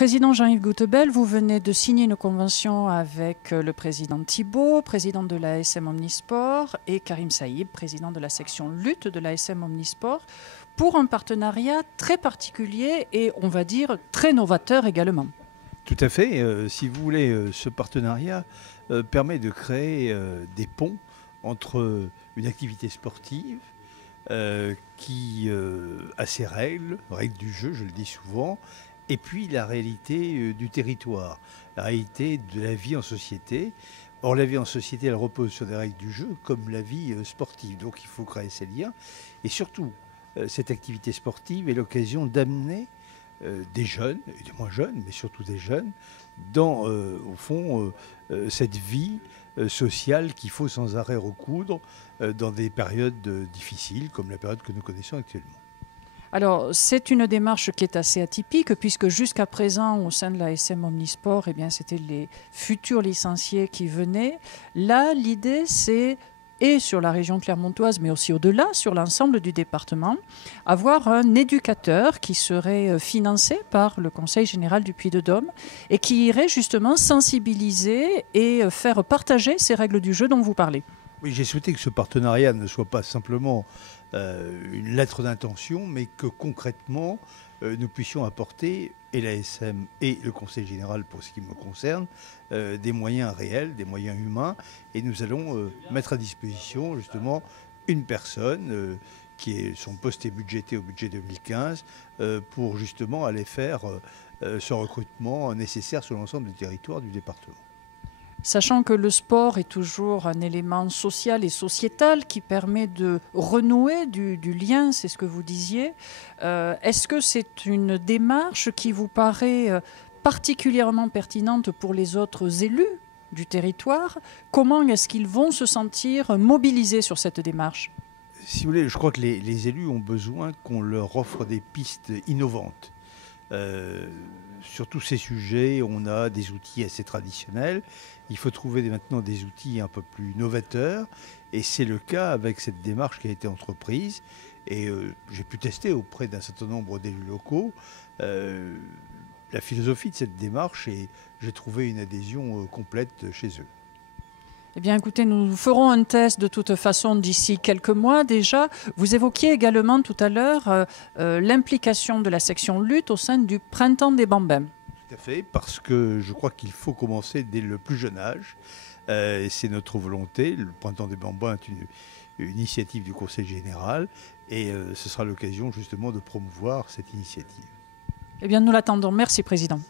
Président Jean-Yves Gouttebel, vous venez de signer une convention avec le président Thibault, président de l'ASM Omnisport, et Karim Saïb, président de la section lutte de l'ASM Omnisport, pour un partenariat très particulier et, on va dire, très novateur également. Tout à fait. Si vous voulez, ce partenariat permet de créer des ponts entre une activité sportive qui a ses règles du jeu, je le dis souvent, et puis la réalité du territoire, la réalité de la vie en société. Or, la vie en société, elle repose sur des règles du jeu, comme la vie sportive. Donc, il faut créer ces liens. Et surtout, cette activité sportive est l'occasion d'amener des jeunes, et des moins jeunes, mais surtout des jeunes, dans, au fond, cette vie sociale qu'il faut sans arrêt recoudre dans des périodes difficiles, comme la période que nous connaissons actuellement. Alors, c'est une démarche qui est assez atypique, puisque jusqu'à présent, au sein de l'ASM Omnisport, eh bien, c'était les futurs licenciés qui venaient. Là, l'idée, c'est, et sur la région clermontoise, mais aussi au-delà, sur l'ensemble du département, avoir un éducateur qui serait financé par le Conseil général du Puy-de-Dôme et qui irait justement sensibiliser et faire partager ces règles du jeu dont vous parlez. Oui, j'ai souhaité que ce partenariat ne soit pas simplement une lettre d'intention, mais que concrètement, nous puissions apporter, et l'ASM et le Conseil général pour ce qui me concerne, des moyens réels, des moyens humains. Et nous allons mettre à disposition justement une personne son poste est budgété au budget 2015 pour justement aller faire ce recrutement nécessaire sur l'ensemble du territoire du département. Sachant que le sport est toujours un élément social et sociétal qui permet de renouer du lien, c'est ce que vous disiez. Est-ce que c'est une démarche qui vous paraît particulièrement pertinente pour les autres élus du territoire? Comment est-ce qu'ils vont se sentir mobilisés sur cette démarche? Si vous voulez, je crois que les élus ont besoin qu'on leur offre des pistes innovantes. Sur tous ces sujets, on a des outils assez traditionnels. Il faut trouver maintenant des outils un peu plus novateurs. Et c'est le cas avec cette démarche qui a été entreprise. Et j'ai pu tester auprès d'un certain nombre d'élus locaux la philosophie de cette démarche et j'ai trouvé une adhésion complète chez eux. Eh bien, écoutez, nous ferons un test de toute façon d'ici quelques mois déjà. Vous évoquiez également tout à l'heure l'implication de la section lutte au sein du Printemps des Bambins. Tout à fait, parce que je crois qu'il faut commencer dès le plus jeune âge. C'est notre volonté. Le Printemps des Bambins est une initiative du Conseil général et ce sera l'occasion justement de promouvoir cette initiative. Eh bien, nous l'attendons. Merci, Président.